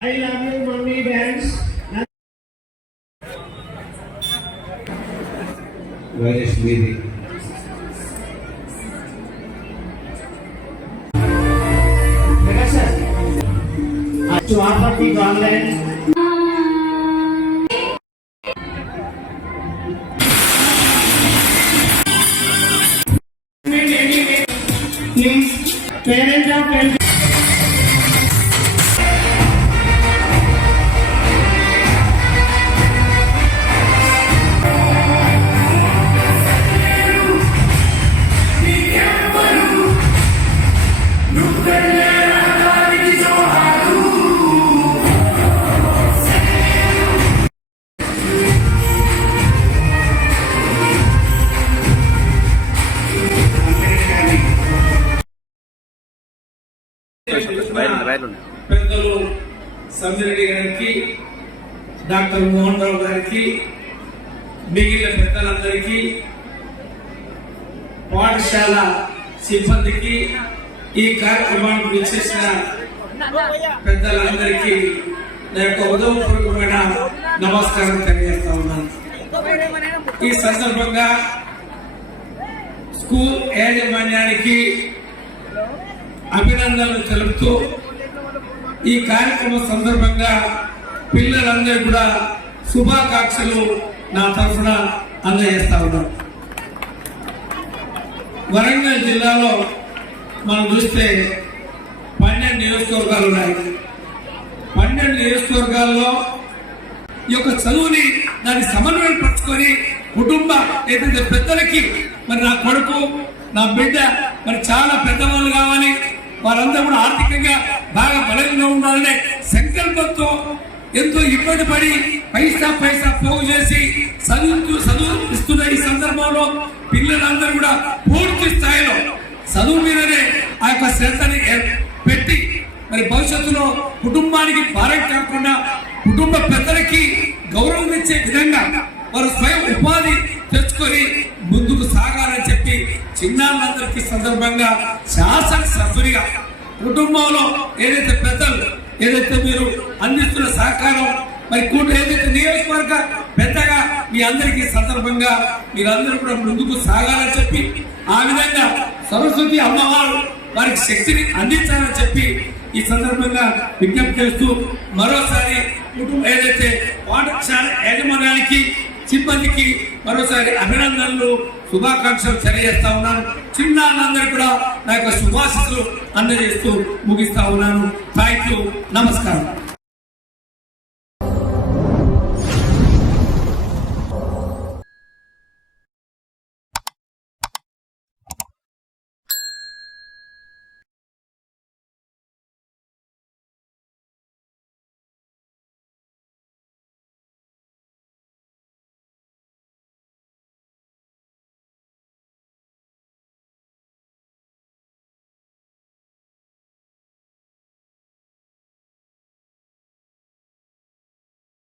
I love you, mommy, dance. Where is Miri? To offer the garland. Please, parents of పెద్దలు సందిరెడ్డి గారికి, doctor Mohan Rao గారికి, మిగిలిన పెద్దలందరికీ, పాఠశాల సిబ్బందికి, ఈ కార్యక్రమానికి విచ్చేసిన పెద్దలందరికీ నా యొక్క ఉదయపూర్వకమైన నమస్కారం తెలియజేస్తా ఉన్నాను. ఈ సందర్భంగా స్కూల్ యాజమాన్యానికి అభినందనలు తెలుపుతూ ఈ కార్యక్రమం సందర్భంగా పిల్లలందరూ కూడా శుభాకాంక్షలు నా తరఫున అందజేస్తా ఉన్నాను. వరంగల్ జిల్లాలో మనం చూస్తే 12 నియోజకవర్గాలు ఉన్నాయి. 12 నియోజకవర్గాల్లో ఈ యొక్క చదువుని దాన్ని సమన్వయపరుచుకొని కుటుంబ ఏదైతే పెద్దలకి మరి నా కొడుకు నా బిడ్డ మరి చాలా పెద్దవాళ్ళు కావాలి, వారందరూ కూడా ఆర్థికంగా బాగా బలంగా ఉండాలనే సంకల్పంతో ఎంతో ఇబ్బంది పడి పైసా పోగు చేసి చదువుస్తున్న ఈ సందర్భంలో పిల్లలందరూ కూడా పూర్తి స్థాయిలో చదువు మీదనే ఆ యొక్క శ్రద్ధని పెట్టి మరి భవిష్యత్తులో కుటుంబానికి భారం కాకుండా కుటుంబ పెద్దలకి గౌరవం ఇచ్చే విధంగా వారు స్వయం ఉపాధి తెచ్చుకొని ముందుకు సాగాలని చెప్పి చిన్నారులందరికీ సందర్భంగా శాసనసభ్యునిగా కుటుంబంలో ఏదైతే పెద్దలు ఏదైతే మీరు అందిస్తున్న సహకారం మరి ఏదైతే నియోజకవర్గ పెద్దగా మీ అందరికీ సందర్భంగా మీరందరూ కూడా ముందుకు సాగాలని చెప్పి ఆ విధంగా సరస్వతి అమ్మవారు వారికి శక్తిని అందించాలని చెప్పి ఈ సందర్భంగా విజ్ఞప్తి చేస్తూ మరోసారి ఏదైతే పాఠశాల యాజమాన్యానికి సిబ్బందికి మరోసారి అభినందనలు శుభాకాంక్షలు తెలియజేస్తా ఉన్నాను. చిన్నారులందరూ కూడా నా యొక్క శుభాశీస్సులు అందజేస్తూ ముగిస్తా ఉన్నాను. థాంక్యూ. నమస్కారం.